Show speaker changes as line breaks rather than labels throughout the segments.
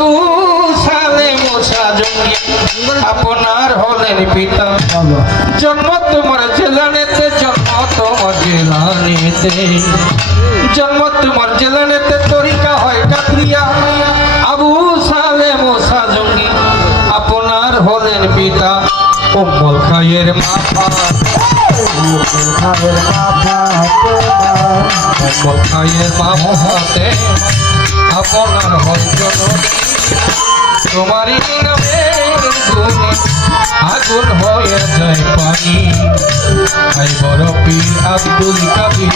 আবু সালে মোসা জঙ্গি। আপনার হলেন পিতা। জন্ম তোমার জেলানেতে জন্ম তোমার জেলানেতে। জন্ম তোমার জেলানেতে তরিকা হয় কাকরিয়া। আবু সালে মোসা জঙ্গি। আপনার হলেন পিতা। কম্বল খাইয়ের মাথা কম্বল খাইয়ের মাথাতে আপনার জননী তোমারই নামে গুণে আগুন হয়ে যায় পানি। আই বড় পীর আব্দুল কাবির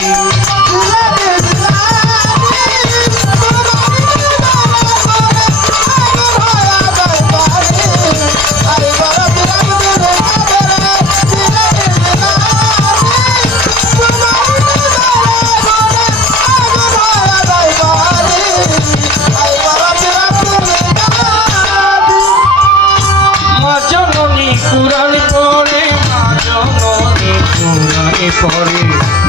Peace.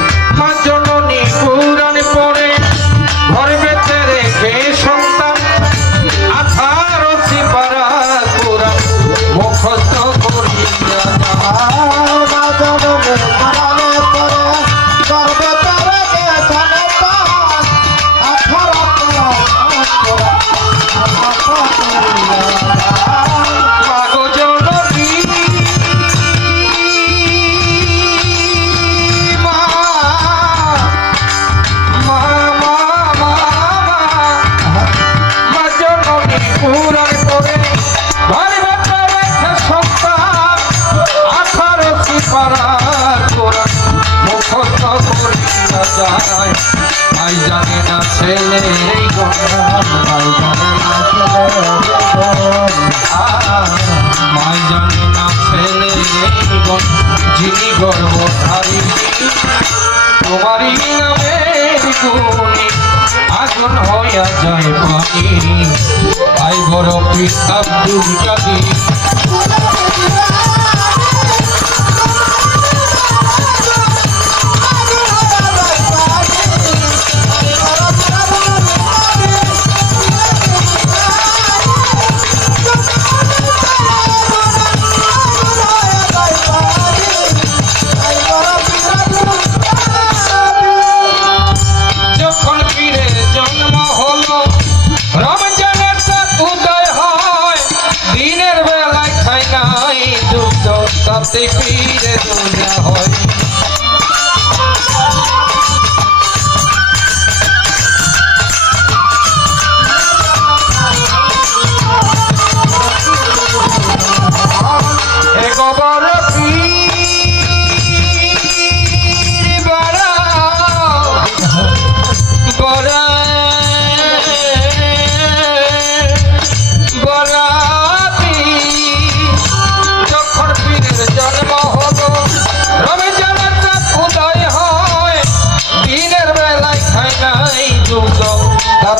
যায়। ভাই জানে না ছেলে এই ভাই জানে না ছেলে মাই জানে না ছেলে আগুন হইয়া যায় পানি। আই বড় পীর আব্দুল কাদির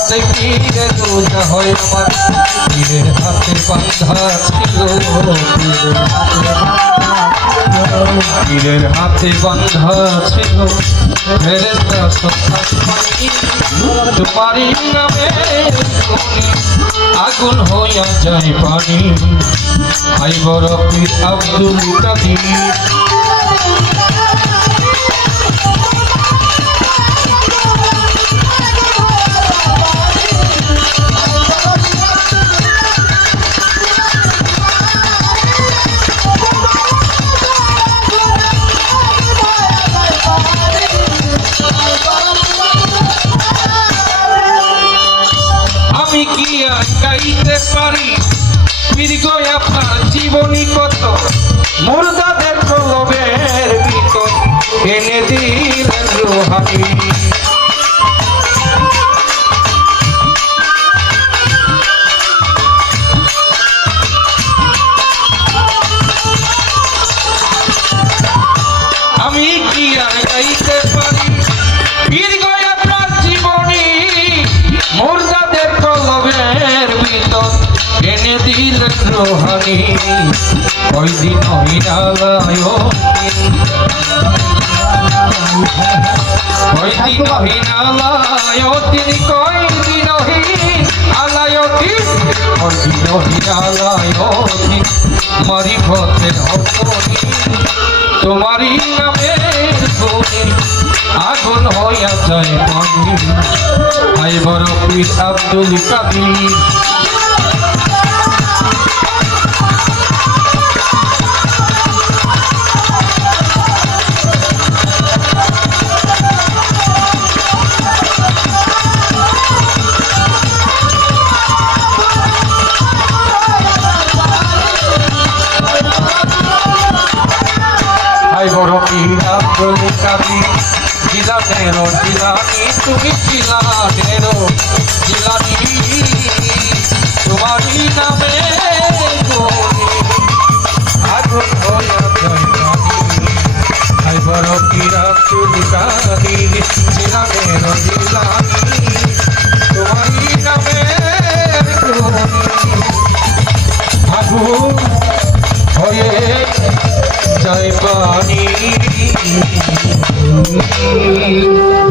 তাতে পীরে দুধ হয় আমার। পীরের হাতে বান্ধা ছিল, পীরের হাতে বান্ধা ছিল। ফেরেস্তা তোমারই নামে আগুন হইয়া যায় পানি। আই বড় পীর আব্দুল পারি দীর্ঘ আপনার জীবনী কত? মুর্দাদের কলবের ভিতর এনে দিলেন রোহানি। রোহানি ওই দিন হইনালয় ওই দিন হইনালয় তিনি কই দিন আলায়তি মহিয়ালায় মারি পথে হতনি তোমারই নামে শুনি আগুন হইয়া যায় আব্দুল কাদির। পীর আব্দুল কাদির জিলানের জিলানি তুমি জিলানের জিলানি তোমারই নামে গুনি আগুন হইয়া যায় বড় পীর আব্দুল কাদির জিলানের জিলানি তোমারই নামে যায় পানি